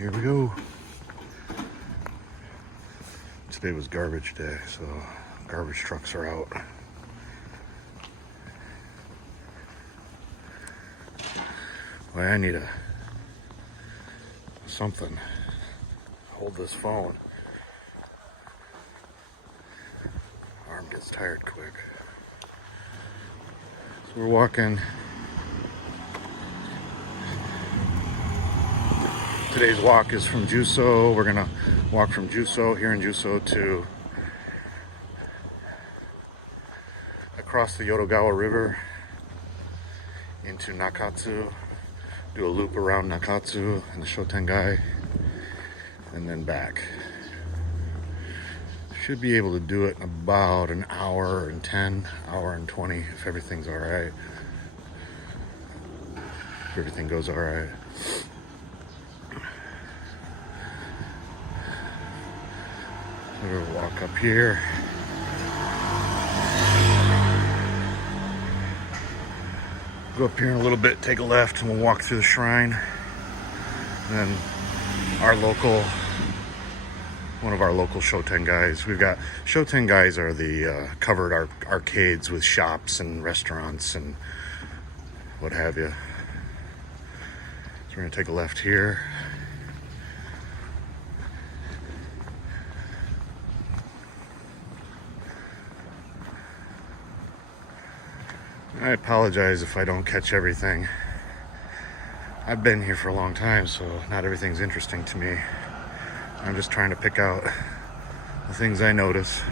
Here we go. Today was garbage day, so garbage trucks are out. Boy, I need something. Hold this phone. Arm gets tired quick. So we're walking. Today's walk is from Juso. We're gonna walk from Juso, here in Juso, to across the Yodogawa River into Nakatsu, do a loop around Nakatsu and the Shotengai, and then back. Should be able to do it in about an hour and 10, hour and 20 if everything's all right. If everything goes all right. We'll walk up here. Go up here in a little bit, take a left, and we'll walk through the shrine. And then one of our local Shotengais. We've got Shotengais are the covered arcades with shops and restaurants and what have you. So we're gonna take a left here. I apologize if I don't catch everything. I've been here for a long time, so not everything's interesting to me. I'm just trying to pick out the things I notice.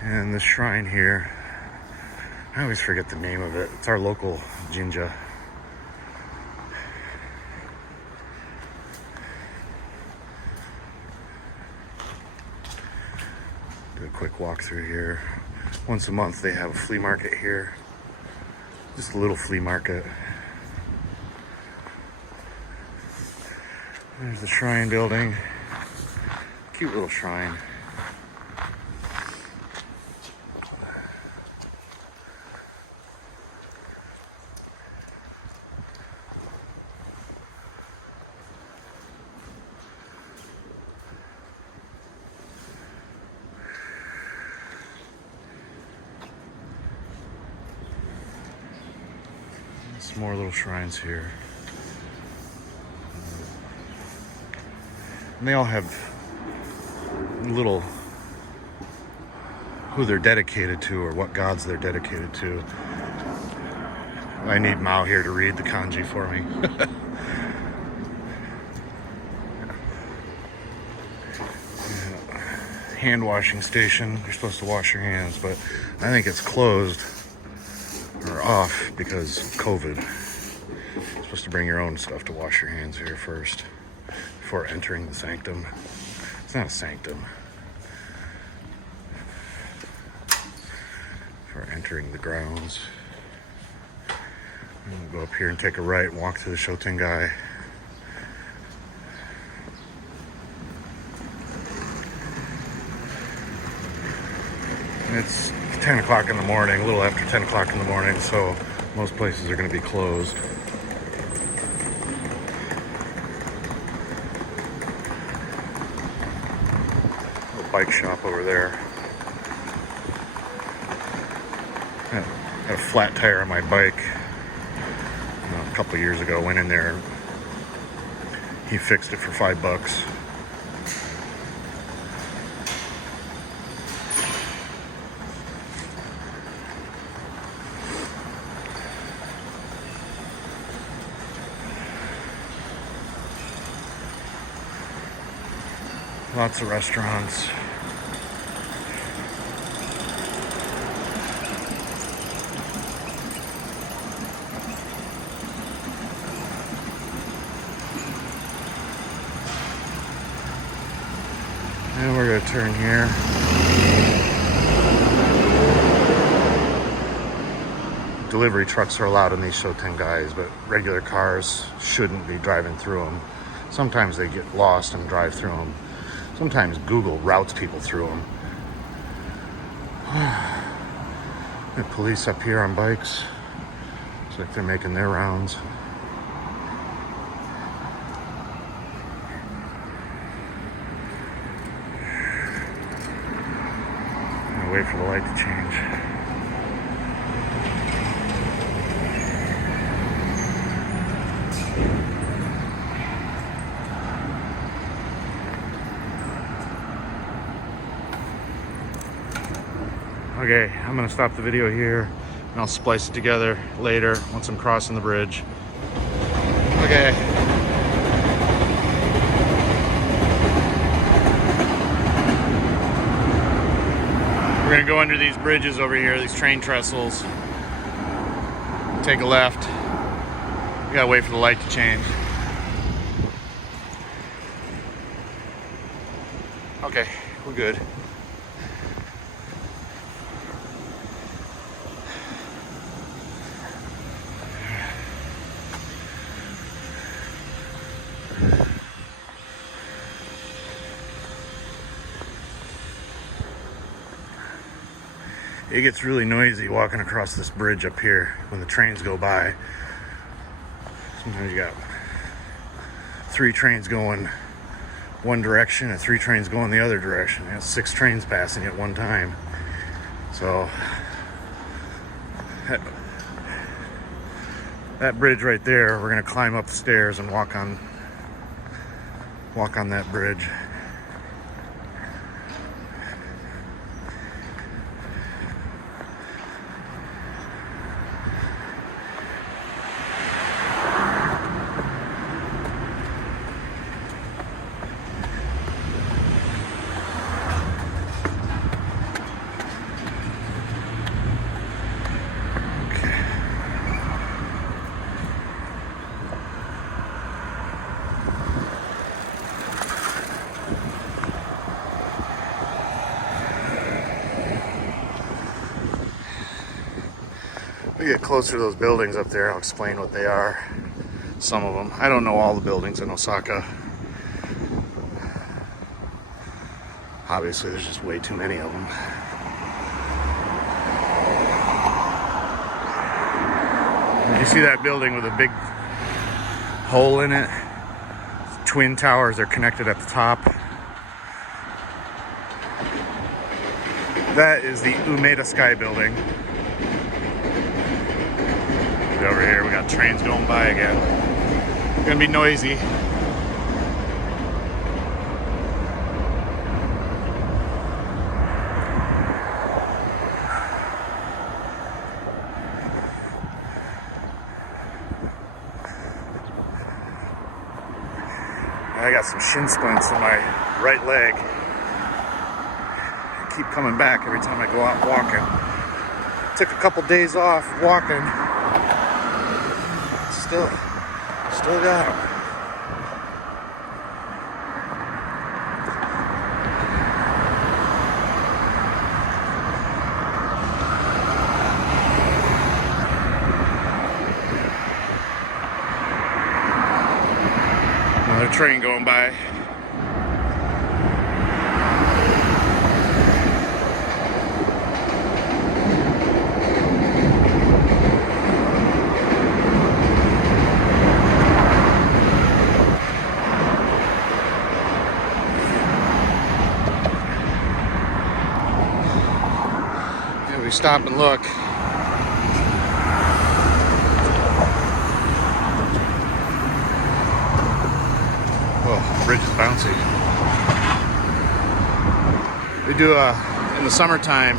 And the shrine here, I always forget the name of it. It's our local jinja. Do a quick walk through here. Once a month they have a flea market here. Just a little flea market. There's the shrine building. Cute little shrine. Some more little shrines here. And they all have little who they're dedicated to or what gods they're dedicated to. I need Mao here to read the kanji for me. Hand washing station. You're supposed to wash your hands, but I think it's closed or off because of COVID. You're supposed to bring your own stuff to wash your hands here first before entering the sanctum. It's not a sanctum. Before entering the grounds. I'm gonna go up here and take a right and walk to the Shotengai. It's 10 o'clock in the morning, a little after 10 o'clock in the morning, so most places are going to be closed. Little bike shop over there. I had a flat tire on my bike a couple years ago. Went in there. He fixed it for $5. Lots of restaurants. And we're going to turn here. Delivery trucks are allowed in these Shotengais, but regular cars shouldn't be driving through them. Sometimes they get lost and drive through them. Sometimes Google routes people through them. The police up here on bikes. Looks like they're making their rounds. gonna wait for the light to change. Okay, I'm gonna stop the video here and I'll splice it together later once I'm crossing the bridge. Okay. We're gonna go under these bridges over here, these train trestles. Take a left. We gotta wait for the light to change. Okay, we're good. It gets really noisy walking across this bridge up here when the trains go by. Sometimes you got 3 trains going one direction and 3 trains going the other direction. You have 6 trains passing at one time. So that bridge right there, we're gonna climb up the stairs and walk on that bridge. We get closer to those buildings up there, I'll explain what they are. Some of them. I don't know all the buildings in Osaka. Obviously, there's just way too many of them. You see that building with a big hole in it? Twin towers are connected at the top. That is the Umeda Sky building. Over here, we got trains going by again. It's gonna be noisy. I got some shin splints in my right leg. I keep coming back every time I go out walking. Took a couple days off walking. Still got them. Another train going by. We stop and look. Whoa, the bridge is bouncy. We do in the summertime,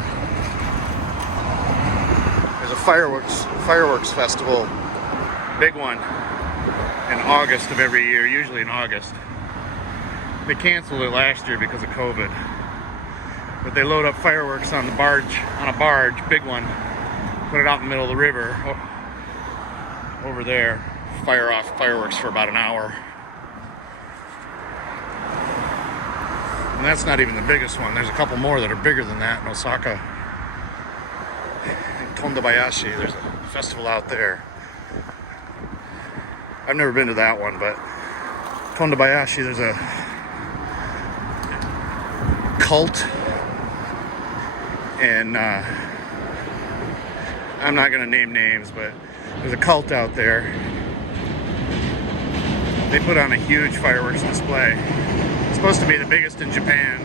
there's a fireworks festival, big one, in August of every year, usually in August. They canceled it last year because of COVID. But they load up fireworks on a barge, big one, put it out in the middle of the river, over there, fire off fireworks for about an hour. And that's not even the biggest one. There's a couple more that are bigger than that in Osaka. In Tondabayashi, there's a festival out there. I've never been to that one, but Tondabayashi, there's a cult. And I'm not going to name names, but there's a cult out there. They put on a huge fireworks display. It's supposed to be the biggest in Japan.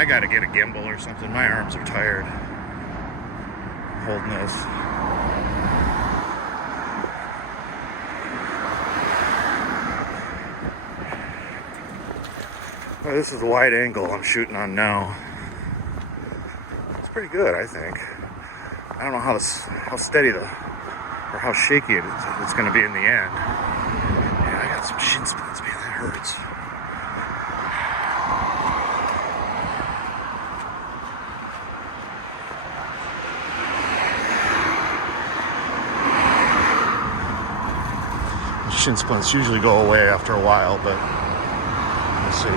I gotta get a gimbal or something. My arms are tired holding this. Well, this is the wide angle I'm shooting on now. It's pretty good, I think. I don't know how steady or how shaky it's going to be in the end. Yeah, I got some shin splints, man. That hurts. Shin splints usually go away after a while, but we'll see.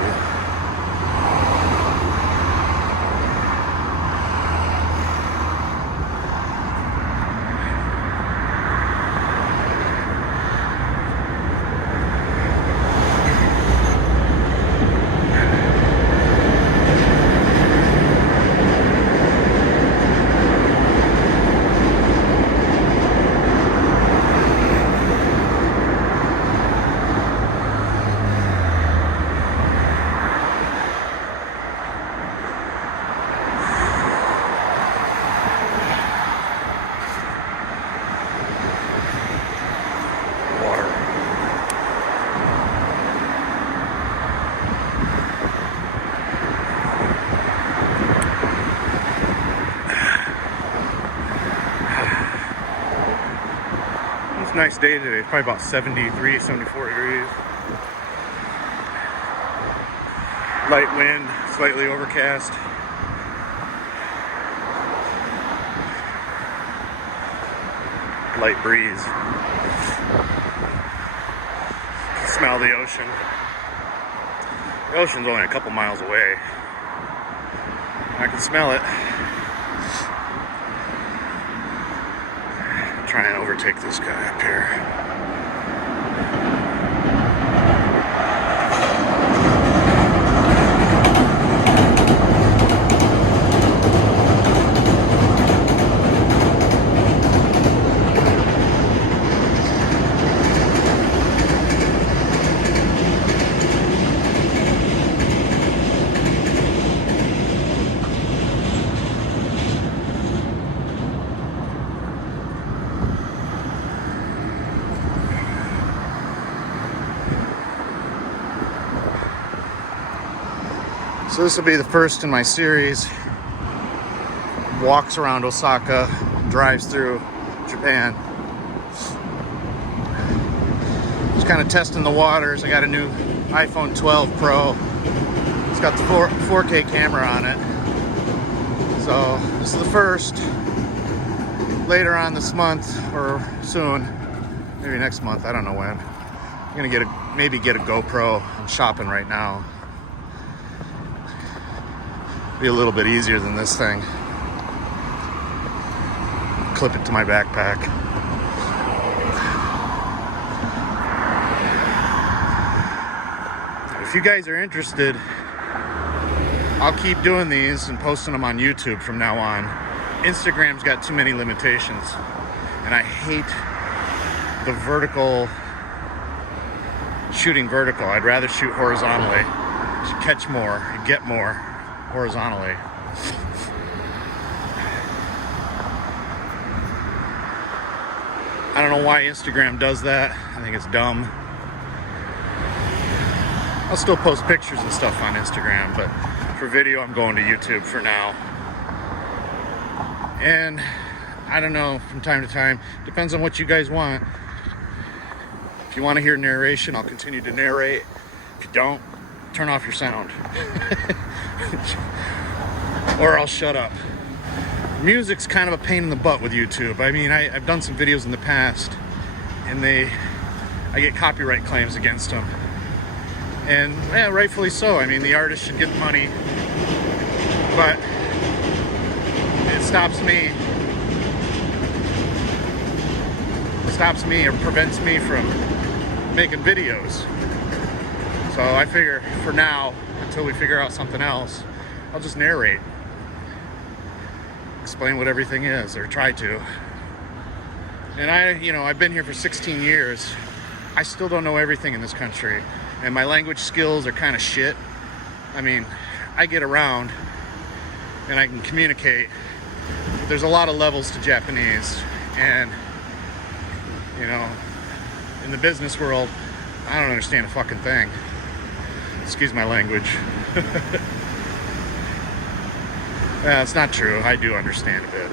Nice day today. It's probably about 73, 74 degrees. Light wind, slightly overcast. Light breeze. Smell the ocean. The ocean's only a couple miles away. I can smell it. Try and overtake this guy up here. So this will be the first in my series. Walks around Osaka, drives through Japan. Just kind of testing the waters. I got a new iPhone 12 Pro. It's got the 4K camera on it. So this is the first. Later on this month, or soon, maybe next month, I don't know when. I'm gonna maybe get a GoPro. I'm shopping right now. Be a little bit easier than this thing. Clip it to my backpack. If you guys are interested, I'll keep doing these and posting them on YouTube from now on. Instagram's got too many limitations, and I hate the vertical, shooting vertical. I'd rather shoot horizontally, catch more and get more horizontally. I don't know why Instagram does that. I think it's dumb. I'll still post pictures and stuff on Instagram, but for video I'm going to YouTube for now. And I don't know, from time to time, depends on what you guys want. If you want to hear narration, I'll continue to narrate. If you don't, turn off your sound. Or I'll shut up. Music's kind of a pain in the butt with YouTube. I mean, I've done some videos in the past, and I get copyright claims against them. And yeah, rightfully so. I mean, the artist should get the money, but it stops me or prevents me from making videos. So I figure for now, until we figure out something else, I'll just narrate, explain what everything is, or try to. And I've been here for 16 years. I still don't know everything in this country, and my language skills are kind of shit. I mean, I get around. and I can communicate. But there's a lot of levels to Japanese, and you know, in the business world, I don't understand a fucking thing. Excuse my language. It's not true. I do understand a bit.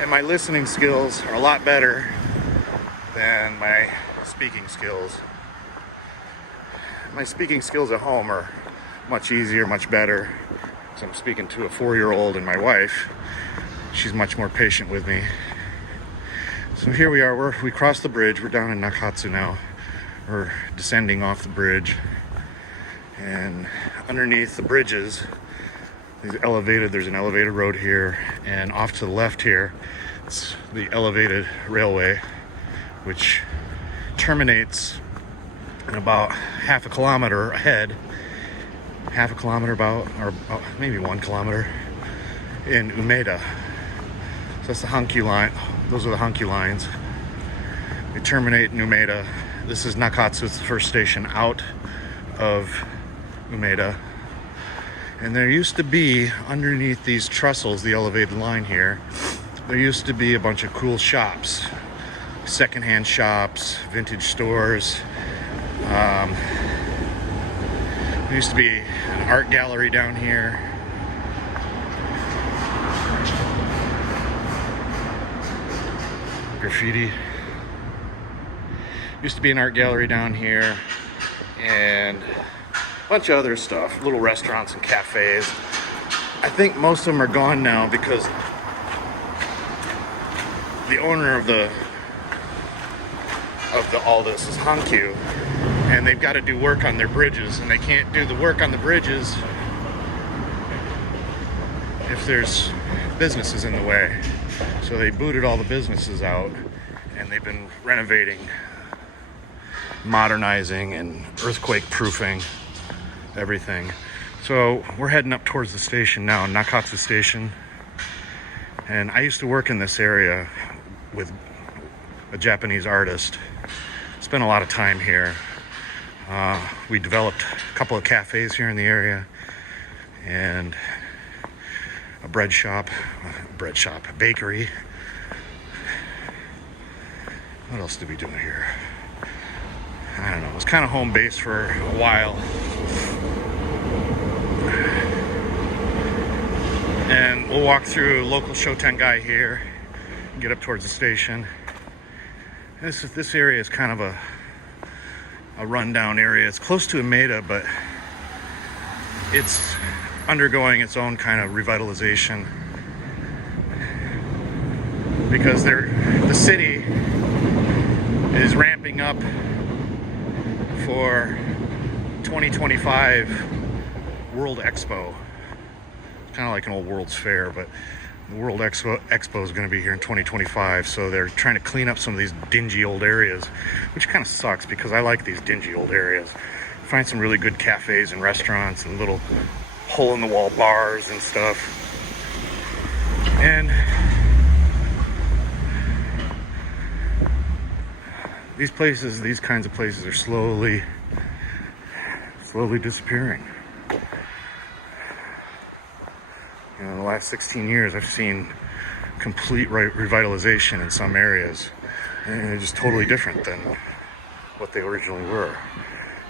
And my listening skills are a lot better than my speaking skills. My speaking skills at home are much easier, much better. So I'm speaking to a 4-year-old and my wife. She's much more patient with me. So here we are, we crossed the bridge. We're down in Nakatsu now. We're descending off the bridge. And underneath the bridges, there's an elevated road here. And off to the left here, it's the elevated railway, which terminates in about half a kilometer ahead. Half a kilometer or maybe 1 kilometer in Umeda. So that's the Hankyu line. Those are the Hankyu lines. They terminate in Umeda. This is Nakatsu. It's the first station out of Umeda. And there used to be, underneath these trestles, the elevated line here, there used to be a bunch of cool shops. Secondhand shops, vintage stores. There used to be an art gallery down here. Graffiti. Used to be an art gallery down here, and a bunch of other stuff, little restaurants and cafes. I think most of them are gone now because the owner of all this is Hankyu, and they've got to do work on their bridges, and they can't do the work on the bridges if there's businesses in the way. So they booted all the businesses out, and they've been renovating, modernizing, and earthquake proofing everything. So we're heading up towards the station now, Nakatsu Station. And I used to work in this area with a Japanese artist. Spent a lot of time here. We developed a couple of cafes here in the area, and a a bakery. What else did we do here? I don't know. It was kind of home base for a while. And we'll walk through local Shotengai here and get up towards the station. This area is kind of a rundown area. It's close to Umeda, but it's undergoing its own kind of revitalization because the city is ramping up for 2025 World Expo. It's kind of like an old World's Fair, but the World Expo is going to be here in 2025, so they're trying to clean up some of these dingy old areas, which kind of sucks because I like these dingy old areas. Find some really good cafes and restaurants and little hole-in-the-wall bars and stuff. And these kinds of places are slowly disappearing. You know, in the last 16 years, I've seen complete revitalization in some areas, and they're just totally different than what they originally were.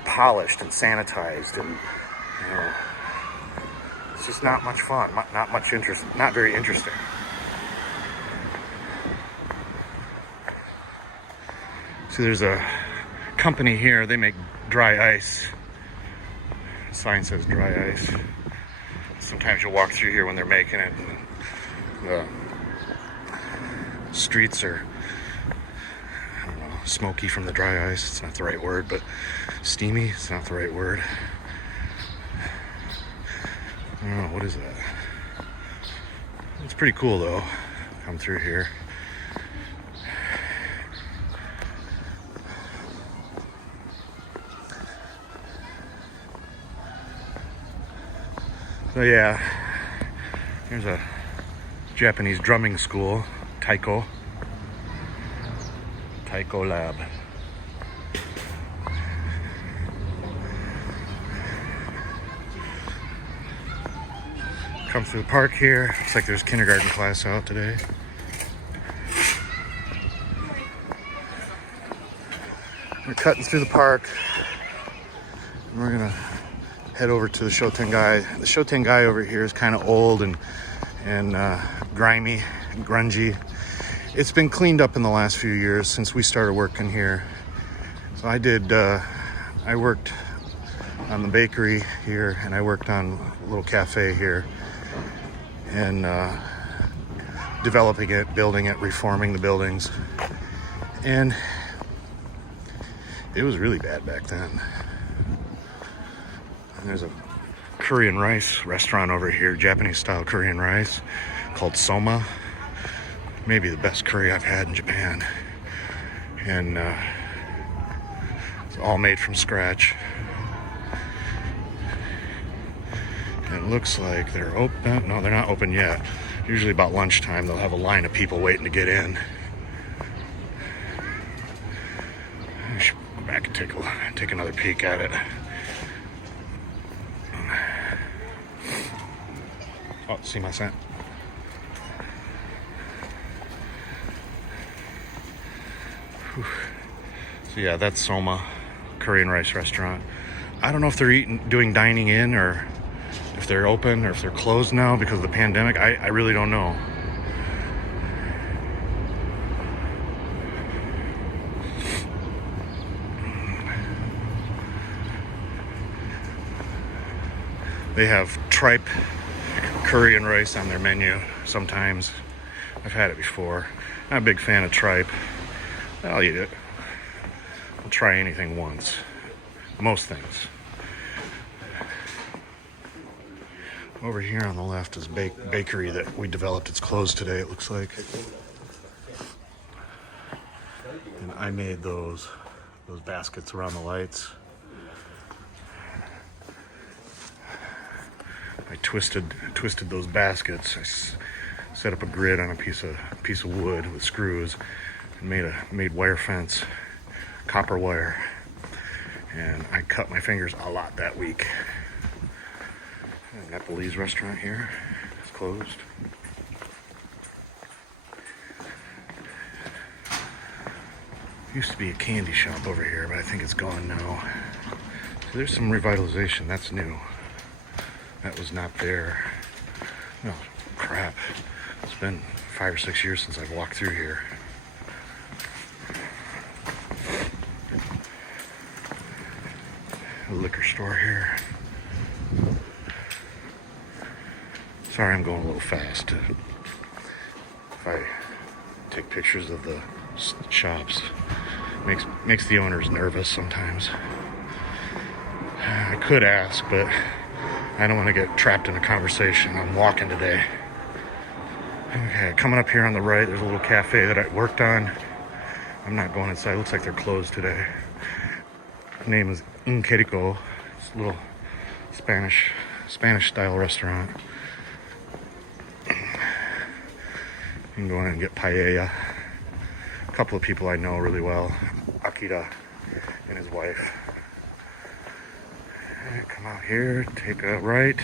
Polished and sanitized, and you know, it's just not much fun, not much interest, not very interesting. See, there's a company here, they make dry ice. The sign says dry ice. Sometimes you'll walk through here when they're making it, and the streets are, I don't know, smoky from the dry ice. It's not the right word, but steamy, it's not the right word. I don't know, what is that? It's pretty cool though, come through here. So yeah, here's a Japanese drumming school, Taiko Lab. Come through the park here. Looks like there's kindergarten class out today. We're cutting through the park. And we're gonna head over to the Shotengai. The Shotengai over here is kind of old and grimy and grungy. It's been cleaned up in the last few years since we started working here. So I worked on the bakery here, and I worked on a little cafe here, and developing it, building it, reforming the buildings. And it was really bad back then. And there's a Korean rice restaurant over here, Japanese style Korean rice, called Soma. Maybe the best curry I've had in Japan. And it's all made from scratch. And it looks like they're open. No, they're not open yet. Usually about lunchtime, they'll have a line of people waiting to get in. I should go back and take another peek at it. Oh, see my scent. Whew. So yeah, that's Soma, Korean rice restaurant. I don't know if they're doing dining in, or if they're open, or if they're closed now because of the pandemic. I really don't know. They have tripe Korean rice on their menu sometimes. I've had it before. Not a big fan of tripe. I'll eat it. I'll try anything once. Most things. Over here on the left is bakery that we developed. It's closed today, it looks like. And I made those baskets around the lights. I twisted those baskets. I set up a grid on a piece of wood with screws and made wire fence, copper wire. And I cut my fingers a lot that week. A Nepalese restaurant here. It's closed. Used to be a candy shop over here, but I think it's gone now. So there's some revitalization. That's new. That was not there. Oh, crap. It's been 5 or 6 years since I've walked through here. A liquor store here. Sorry, I'm going a little fast. If I take pictures of the shops, makes the owners nervous sometimes. I could ask, but I don't want to get trapped in a conversation. I'm walking today. Okay, coming up here on the right, there's a little cafe that I worked on. I'm not going inside. It looks like they're closed today. The name is Untitled. It's a little Spanish style restaurant. You can go in and get paella. A couple of people I know really well, Akira and his wife. Come out here, take a right,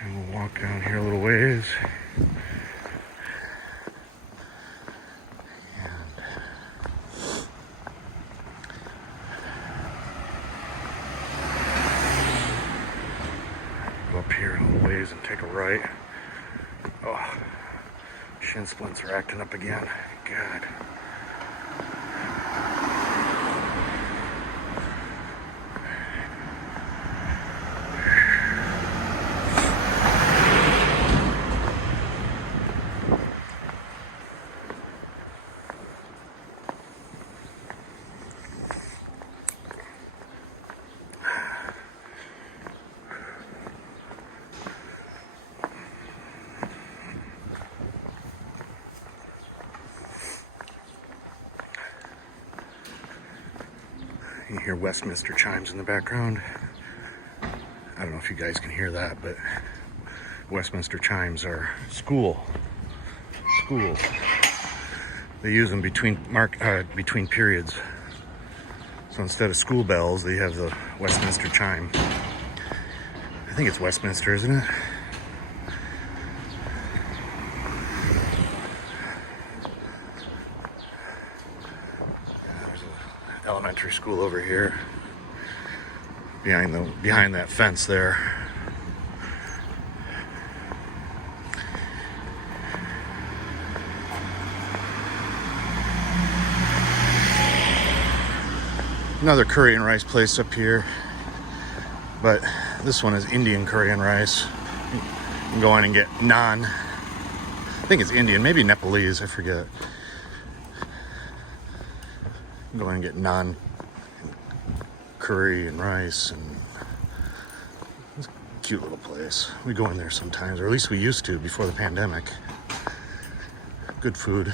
and we'll walk down here a little ways. Go up here a little ways and take a right. Oh, shin splints are acting up again. God. You hear Westminster chimes in the background. I don't know if you guys can hear that, but Westminster chimes are schools. They use them between periods. So instead of school bells, they have the Westminster chime. think it's Westminster, isn't it? There's an elementary school over here behind that fence there. Another curry and rice place up here, but this one is Indian curry and rice. You can go in and get naan. I think it's Indian, maybe Nepalese, I forget. Go in and get naan, curry and rice, and it's a cute little place. We go in there sometimes, or at least we used to before the pandemic. Good food.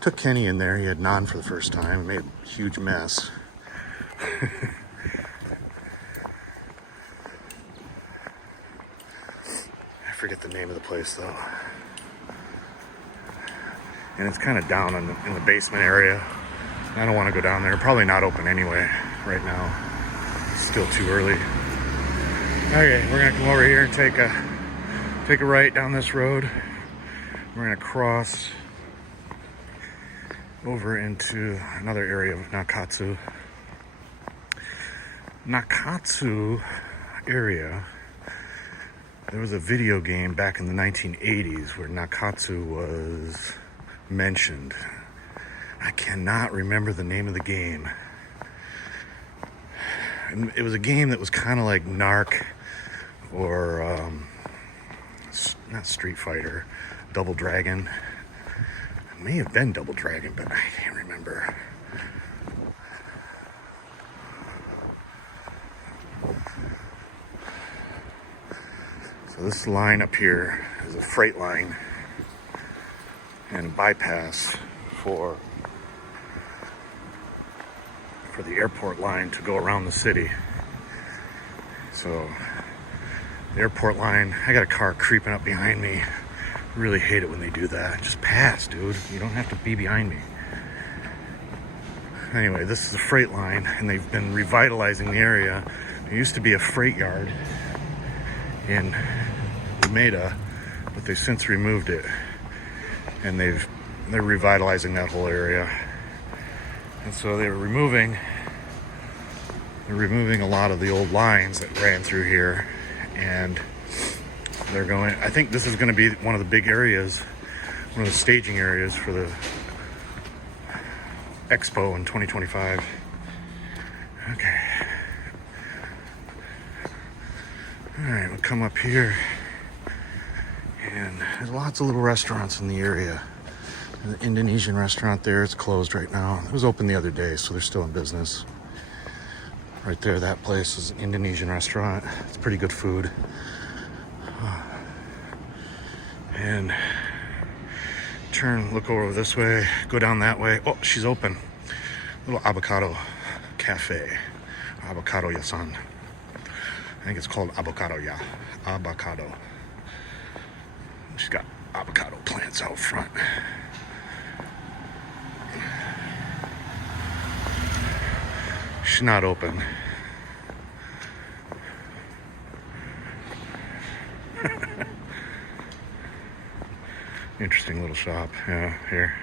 Took Kenny in there. He had naan for the first time. Made a huge mess. I forget the name of the place though. And it's kind of down in the basement area. I don't want to go down there. Probably not open anyway right now. It's still too early. Okay, we're gonna come over here and take a right down this road. We're gonna cross over into another area of Nakatsu. Nakatsu area, there was a video game back in the 1980s where Nakatsu was mentioned. I cannot remember the name of the game. And it was a game that was kind of like Narc or not Street Fighter, Double Dragon. It may have been Double Dragon, but I can't remember. So this line up here is a freight line and a bypass for the airport line to go around the city. So the airport line, I got a car creeping up behind me. Really hate it when they do that. Just pass, dude. You don't have to be behind me. Anyway, this is a freight line, and they've been revitalizing the area. There used to be a freight yard in Umeda, but they've since removed it, and they're revitalizing that whole area. And so they're removing a lot of the old lines that ran through here, and they're going, I think this is going to be one of the big areas, one of the staging areas for the Expo in 2025. Okay. All right, we'll come up here, and there's lots of little restaurants in the area. The Indonesian restaurant there, it's closed right now. It was open the other day, so they're still in business. Right there, that place is an Indonesian restaurant. It's pretty good food. And look over this way, go down that way. Oh, she's open. Little Avocado Cafe. Avocado Yasan. I think it's called Avocado Ya. Avocado. She's got avocado plants out front. She's not open. Interesting little shop. Yeah, here.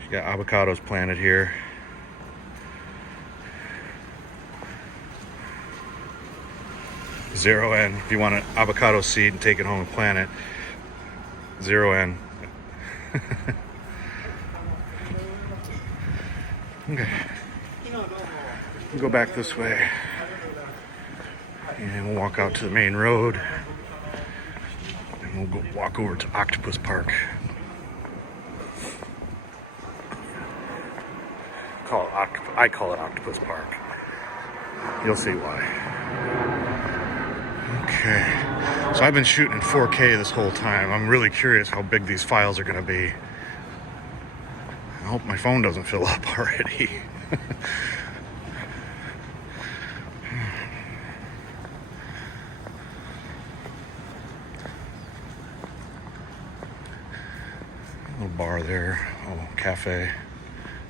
She's got avocados planted here. Zero N. If you want an avocado seed and take it home and plant it, 0 N. Okay. We'll go back this way. And we'll walk out to the main road. And we'll go walk over to Octopus Park. I call it Octopus Park. You'll see why. Okay. So I've been shooting in 4K this whole time. I'm really curious how big these files are going to be. I hope my phone doesn't fill up already. Little bar there. Oh, cafe.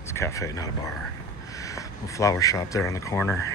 It's a cafe, not a bar. Little flower shop there on the corner.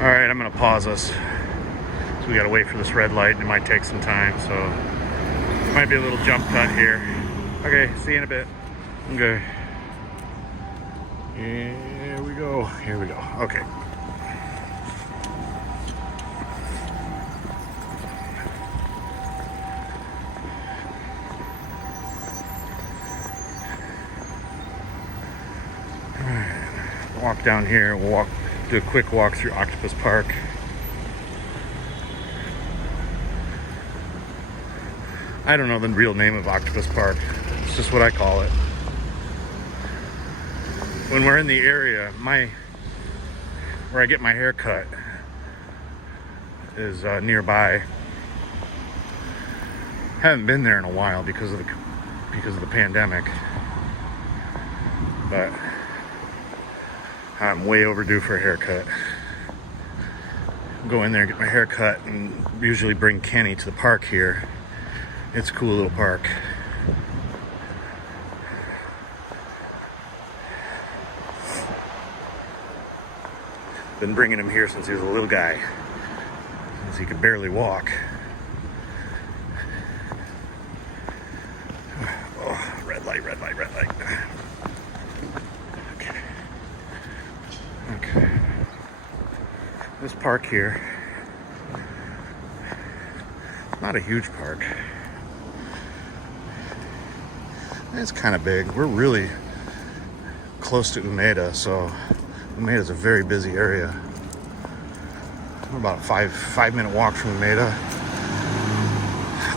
Alright, I'm going to pause us. So we got to wait for this red light. It might take some time, so it might be a little jump cut here. Okay, see you in a bit. Okay. Here we go. Here we go. Okay. Alright. Walk down here. We'll do a quick walk through Octopus Park. I don't know the real name of Octopus Park. It's just what I call it. When we're in the area, where I get my hair cut is nearby. Haven't been there in a while because of the pandemic, but I'm way overdue for a haircut. Go in there, get my hair cut, and usually bring Kenny to the park here. It's a cool little park. Been bringing him here since he was a little guy, since he could barely walk. Oh, red light, red light, red light. Okay. This park here, not a huge park. It's kind of big. We're really close to Umeda, so Umeda is a very busy area. We're about a five-minute walk from Umeda.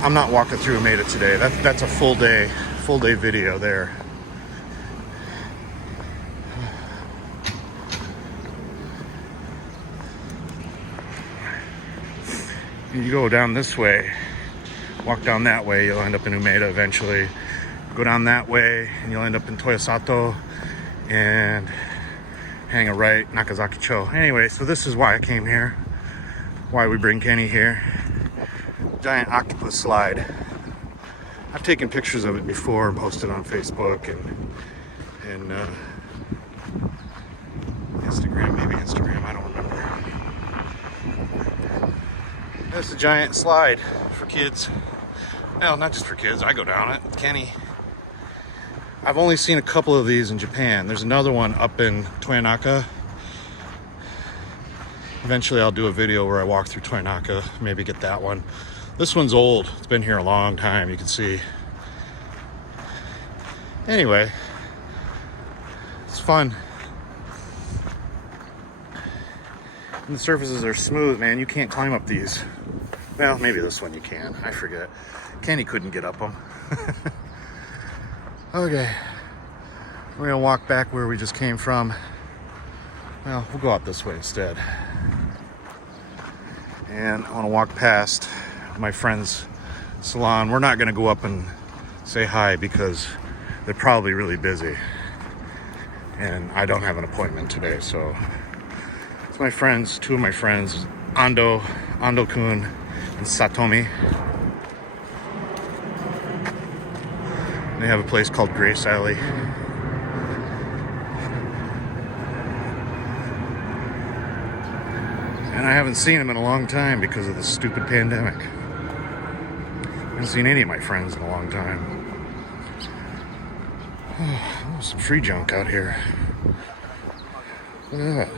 I'm not walking through Umeda today. That's a full day video there. You go down this way, walk down that way, you'll end up in Umeda eventually. Go down that way, and you'll end up in Toyosato, and hang a right, Nakazaki-cho. Anyway, so this is why I came here, why we bring Kenny here. Giant octopus slide. I've taken pictures of it before and posted on Facebook and Instagram, maybe Instagram, I don't remember. That's a giant slide for kids. Well, not just for kids, I go down it with Kenny. I've only seen a couple of these in Japan. There's another one up in Toyonaka. Eventually I'll do a video where I walk through Toyonaka, maybe get that one. This one's old. It's been here a long time, you can see. Anyway, it's fun. And the surfaces are smooth, man. You can't climb up these. Well, maybe this one you can. I forget. Kenny couldn't get up them. Okay. We're gonna walk back where we just came from. Well, we'll go out this way instead. And I want to walk past my friend's salon. We're not gonna go up and say hi because they're probably really busy. And I don't have an appointment today, so it's my friends, two of my friends, Ando-kun and Satomi. They have a place called Grace Alley. And I haven't seen them in a long time because of the stupid pandemic. I haven't seen any of my friends in a long time. Oh, some free junk out here. Look at that.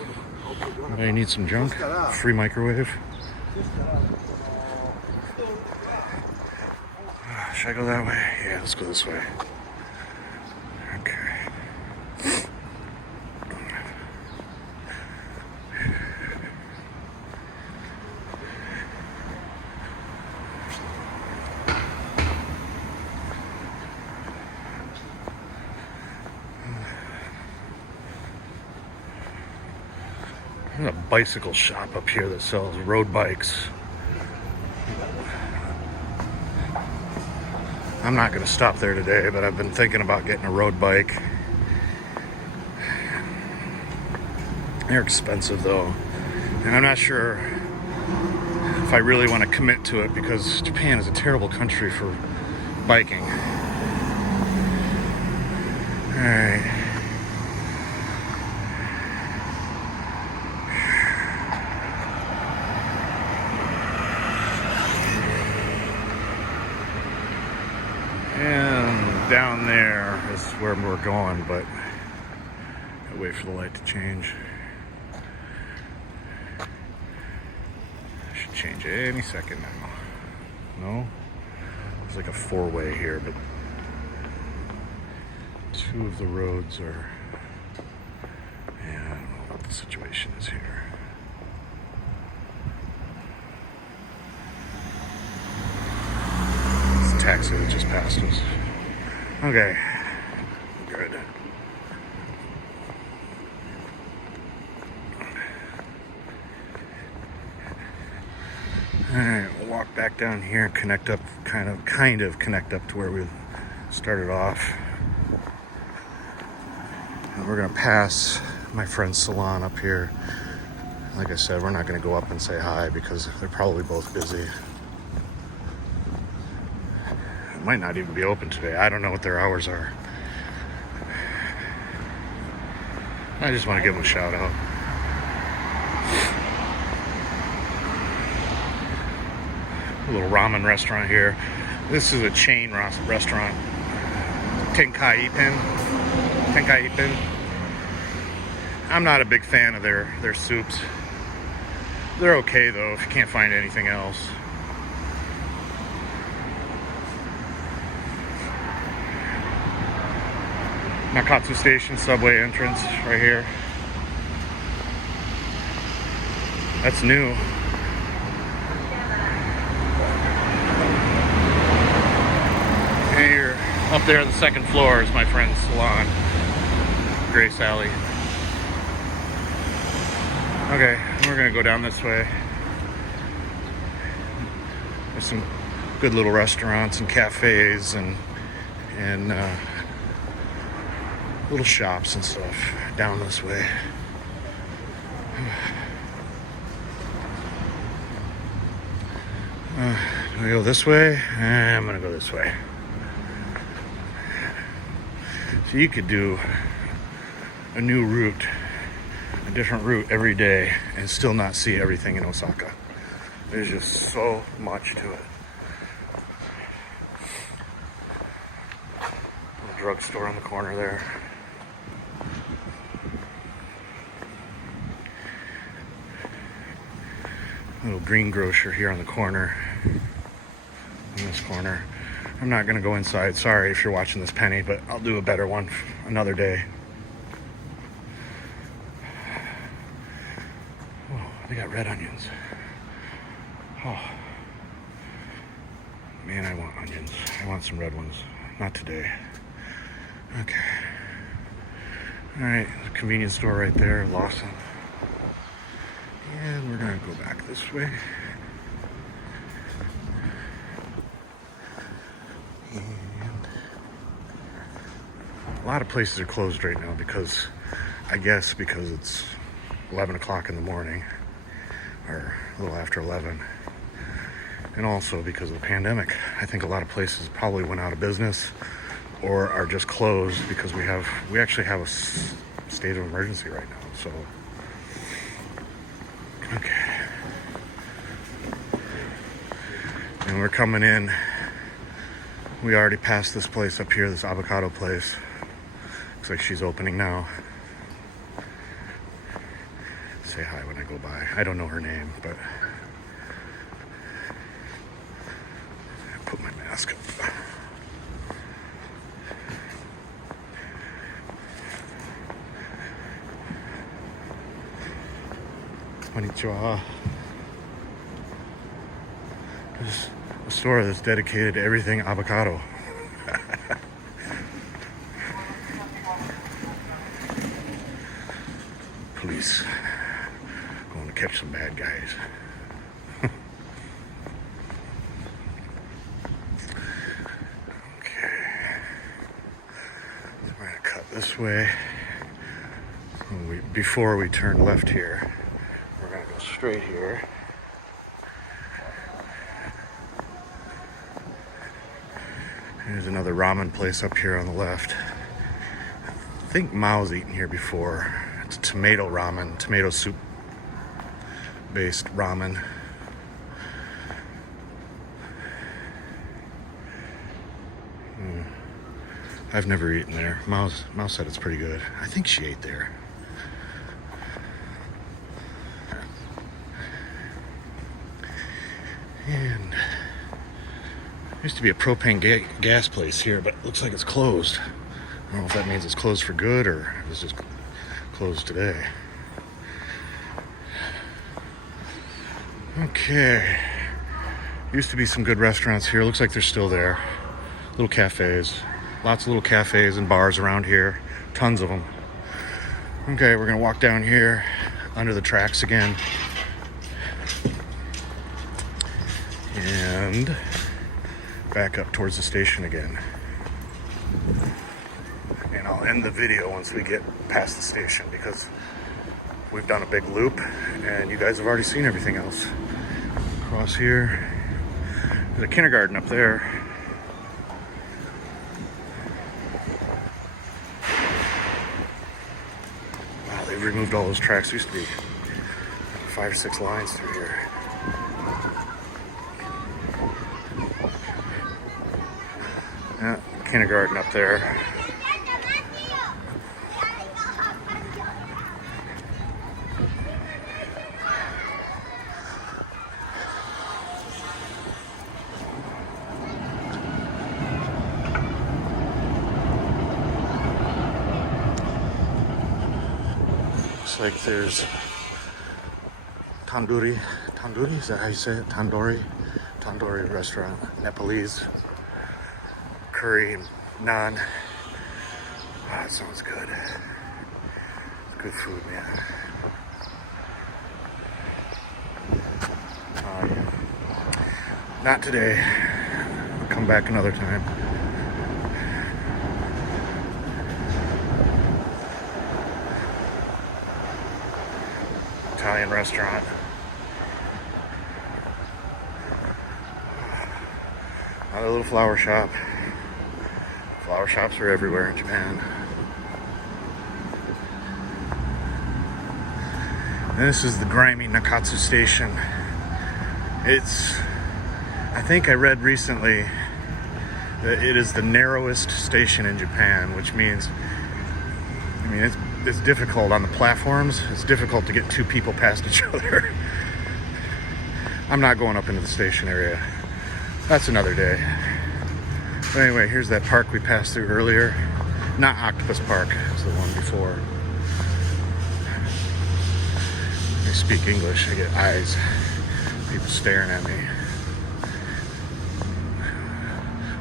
Anybody need some junk? Free microwave. Should I go that way? Yeah, let's go this way. Okay. There's a bicycle shop up here that sells road bikes. I'm not going to stop there today, but I've been thinking about getting a road bike. They're expensive though, and I'm not sure if I really want to commit to it because Japan is a terrible country for biking. Alright. And down there is where we're going, but I'll wait for the light to change. Should change any second now. No? There's like a four-way here, but two of the roads are... Yeah, I don't know what the situation is here. Taxi that just passed us. Okay. Good. Alright, we'll walk back down here and connect up, kind of connect up to where we started off. And we're gonna pass my friend's salon up here. Like I said, we're not gonna go up and say hi because they're probably both busy. Might not even be open today. I don't know what their hours are. I just want to give them a shout out. A little ramen restaurant here. This is a chain restaurant. Tenkai Ipin. I'm not a big fan of their soups. They're okay though if you can't find anything else. Nakatsu Station subway entrance right here. That's new. And here, up there on the second floor is my friend's salon, Grace Alley. Okay, we're gonna go down this way. There's some good little restaurants and cafes and little shops and stuff down this way. Do I go this way? I'm gonna go this way. So you could do a new route, a different route every day and still not see everything in Osaka. There's just so much to it. Little drugstore on the corner there. Little green grocer here on the corner. In this corner. I'm not gonna go inside. Sorry if you're watching this, Penny, but I'll do a better one another day. Oh, they got red onions. Oh. Man, I want onions. I want some red ones. Not today. Okay. Alright, there's a convenience store right there, Lawson. And we're gonna go back this way. And a lot of places are closed right now because it's 11 o'clock in the morning, or a little after 11. And also because of the pandemic. I think a lot of places probably went out of business or are just closed because we actually have a state of emergency right now. So, okay. And we're coming in. We already passed this place up here, this avocado place. Looks like she's opening now. Say hi when I go by. I don't know her name, but put my mask up. Konnichiwa. There's a store that's dedicated to everything avocado. Police going to catch some bad guys. Okay. So we're going to cut this way. Before we turn left here, we're going to go straight here. There's another ramen place up here on the left. I think Mao's eaten here before. It's tomato ramen, tomato soup based ramen. I've never eaten there. Mao said it's pretty good. I think she ate there. And there used to be a propane gas place here, but it looks like it's closed. I don't know if that means it's closed for good or it was just closed today. Okay. Used to be some good restaurants here. Looks like they're still there. Little cafes. Lots of little cafes and bars around here. Tons of them. Okay, we're going to walk down here under the tracks again. And back up towards the station again. And I'll end the video once we get past the station because we've done a big loop and you guys have already seen everything else. Across here, there's a kindergarten up there. Wow, they've removed all those tracks. There used to be 5 or 6 lines through here. Yeah, kindergarten up there. Looks like there's tandoori, is that how you say it? Tandoori restaurant, Nepalese. Curry and naan. Oh, that sounds good. It's good food, man. Yeah. Not today. I'll come back another time. Italian restaurant. Another little flower shop. Flower shops are everywhere in Japan. And this is the grimy Nakatsu station. I think I read recently that it is the narrowest station in Japan, which means, it's difficult on the platforms. It's difficult to get 2 people past each other. I'm not going up into the station area. That's another day. But anyway, here's that park we passed through earlier. Not Octopus Park, it was the one before. I speak English, I get eyes. People staring at me.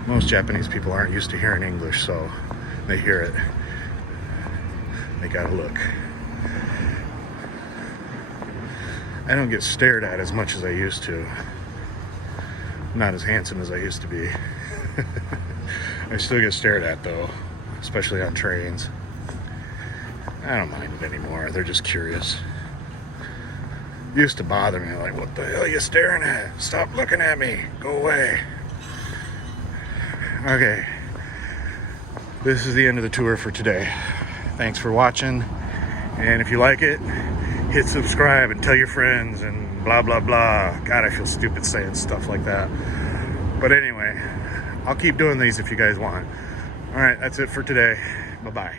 Most Japanese people aren't used to hearing English, so they hear it. They gotta look. I don't get stared at as much as I used to. I'm not as handsome as I used to be. I still get stared at though, especially on trains. I don't mind it anymore. They're just curious. It used to bother me, like, what the hell are you staring at? Stop looking at me. Go away. Okay. This is the end of the tour for today. Thanks for watching. And if you like it, hit subscribe and tell your friends and blah, blah, blah. God, I feel stupid saying stuff like that. But anyway, I'll keep doing these if you guys want. All right, that's it for today. Bye-bye.